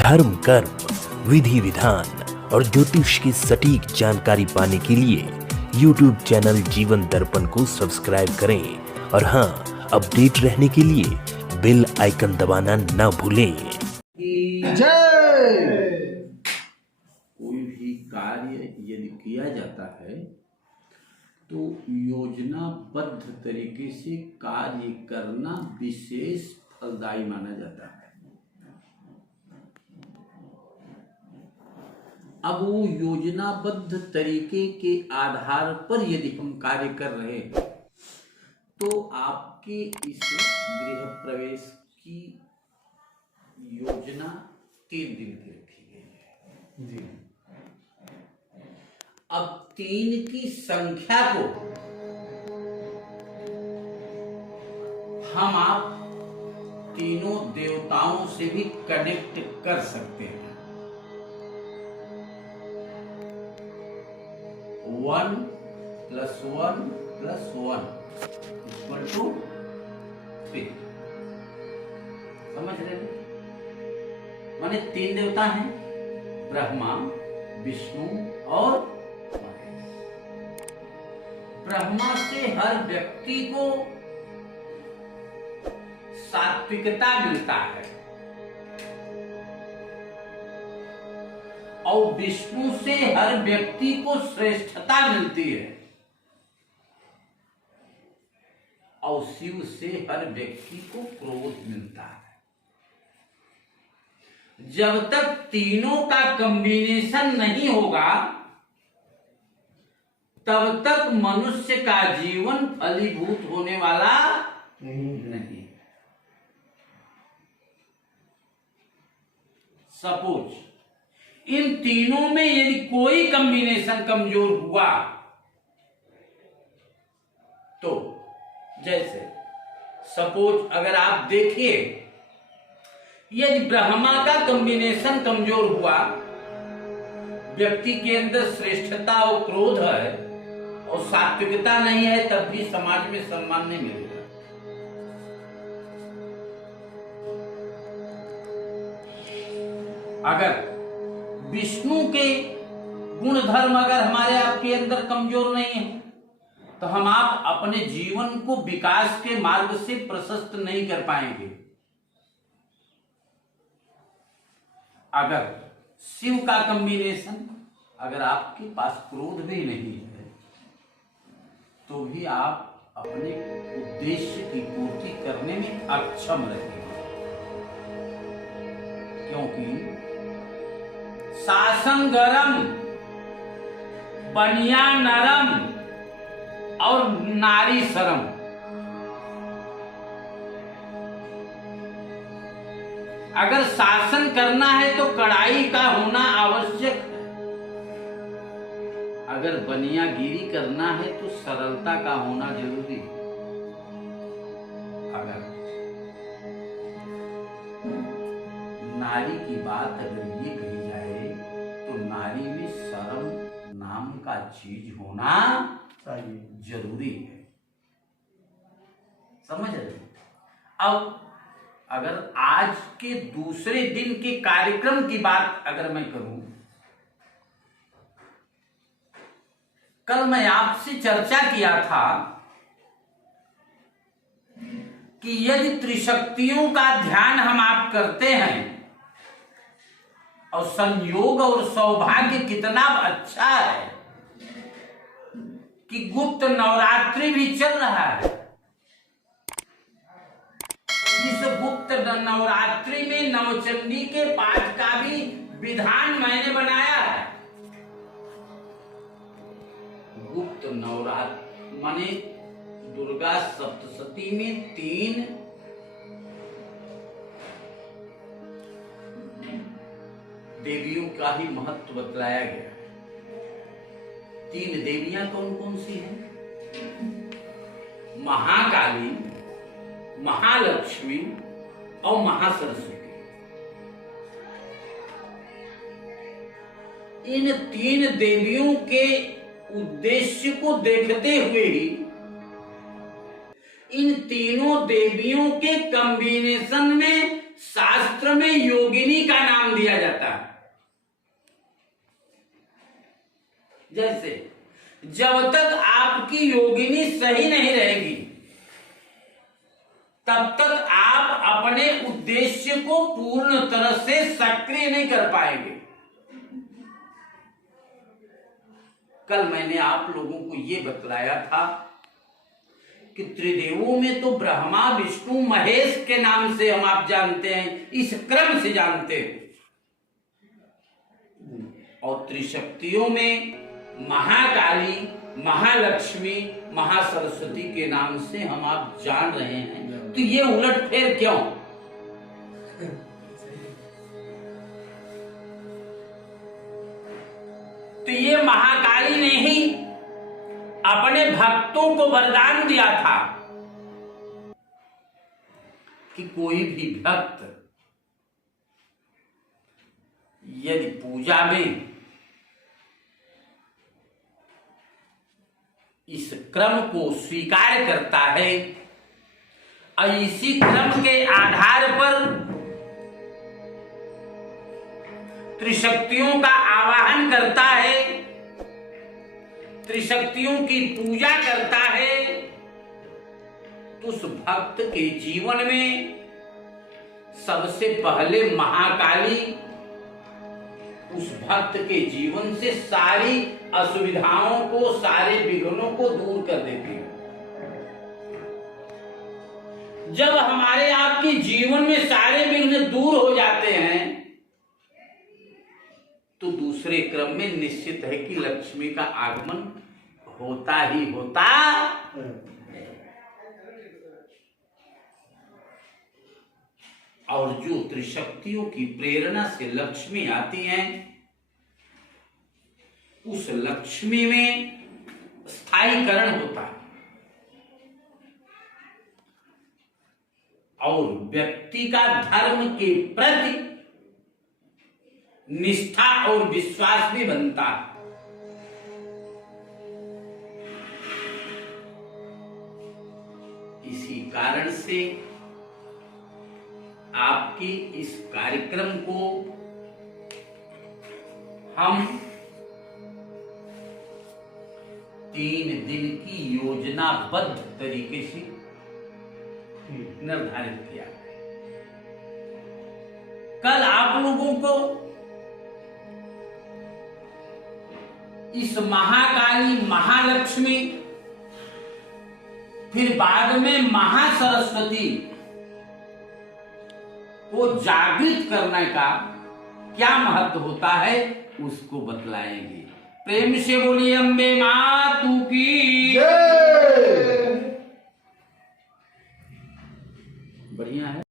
धर्म, कर्म, विधि विधान और ज्योतिष की सटीक जानकारी पाने के लिए YouTube चैनल जीवन दर्पण को सब्सक्राइब करें और हाँ, अपडेट रहने के लिए बेल आइकन दबाना ना भूलें। कोई भी कार्य यदि किया जाता है तो योजनाबद्ध तरीके से कार्य करना विशेष फलदायी माना जाता है। अब वो योजनाबद्ध तरीके के आधार पर यदि हम कार्य कर रहे हैं तो आपके इस गृह प्रवेश की योजना 3 दिन की रखी गई है जी। अब 3 की संख्या को हम आप तीनों देवताओं से भी कनेक्ट कर सकते हैं। 1 + 1 + 1 = 3। समझ रहे हैं? माने 3 देवता हैं, ब्रह्मा, विष्णु और महेश। ब्रह्मा से हर व्यक्ति को सात्विकता मिलता है और विष्णु से हर व्यक्ति को श्रेष्ठता मिलती है और शिव से हर व्यक्ति को क्रोध मिलता है। जब तक तीनों का कॉम्बिनेशन नहीं होगा तब तक मनुष्य का जीवन फलीभूत होने वाला नहीं। सपोज इन तीनों में यदि कोई कॉम्बिनेशन कमजोर हुआ तो जैसे सपोज अगर आप देखिए यदि ब्रह्मा का कॉम्बिनेशन कमजोर हुआ, व्यक्ति के अंदर श्रेष्ठता और क्रोध है और सात्विकता नहीं है, तब भी समाज में सम्मान नहीं मिलेगा। अगर विष्णु के गुण धर्म अगर हमारे आपके अंदर कमजोर नहीं है तो हम आप अपने जीवन को विकास के मार्ग से प्रशस्त नहीं कर पाएंगे। अगर शिव का कॉम्बिनेशन, अगर आपके पास क्रोध भी नहीं है तो भी आप अपने उद्देश्य की पूर्ति करने में अक्षम रहेंगे, क्योंकि शासन गरम, बनिया नरम और नारी शरम। अगर शासन करना है तो कड़ाई का होना आवश्यक है, अगर बनियागिरी करना है तो सरलता का होना जरूरी है। अगर नारी की बात अगर ये कही जाए तो नारी में शर्म नाम का चीज होना जरूरी है। समझ रहे? अब अगर आज के दूसरे दिन के कार्यक्रम की बात अगर मैं करूं, कल मैं आपसे चर्चा किया था कि यदि त्रिशक्तियों का ध्यान हम आप करते हैं और संयोग और सौभाग्य कितना अच्छा है कि गुप्त नवरात्रि भी चल रहा है। इस गुप्त नवरात्रि में नवचंडी के पाठ का भी विधान मैंने बनाया है। गुप्त नवरात्रि माने दुर्गा सप्तशती में 3 देवियों का ही महत्व बतलाया गया। 3 देवियां कौन कौन सी हैं? महाकाली, महालक्ष्मी और महासरस्वती। इन 3 देवियों के उद्देश्य को देखते हुए ही इन तीनों देवियों के कॉम्बिनेशन में शास्त्र में योगिनी का नाम दिया रहता है। जैसे जब तक आपकी योगिनी सही नहीं रहेगी तब तक आप अपने उद्देश्य को पूर्ण तरह से सक्रिय नहीं कर पाएंगे। कल मैंने आप लोगों को यह बतलाया था कि त्रिदेवों में तो ब्रह्मा विष्णु महेश के नाम से हम आप जानते हैं, इस क्रम से जानते हैं, और त्रिशक्तियों में महाकाली, महालक्ष्मी, महासरस्वती के नाम से हम आप जान रहे हैं। तो ये उलटफेर क्यों? तो ये महाकाली ने ही अपने भक्तों को वरदान दिया था कि कोई भी भक्त यदि पूजा में इस क्रम को स्वीकार करता है और इसी क्रम के आधार पर त्रिशक्तियों का आवाहन करता है, त्रिशक्तियों की पूजा करता है, तो उस भक्त के जीवन में सबसे पहले महाकाली उस भक्त के जीवन से सारी असुविधाओं को, सारे विघ्नों को दूर कर देती है। जब हमारे आपके जीवन में सारे विघ्न दूर हो जाते हैं तो दूसरे क्रम में निश्चित है कि लक्ष्मी का आगमन होता ही होता। और जो त्रिशक्तियों की प्रेरणा से लक्ष्मी आती हैं, उस लक्ष्मी में स्थायीकरण होता है और व्यक्ति का धर्म के प्रति निष्ठा और विश्वास भी बनता है। इसी कारण से आपके इस कार्यक्रम को हम 3 दिन की योजनाबद्ध तरीके से निर्धारित किया। कल आप लोगों को इस महाकाली, महालक्ष्मी, फिर बाद में महासरस्वती को जागृत करने का क्या महत्व होता है उसको बतलाएंगे। प्रेम से बोलिए अम्बे मातु की जय। बढ़िया है।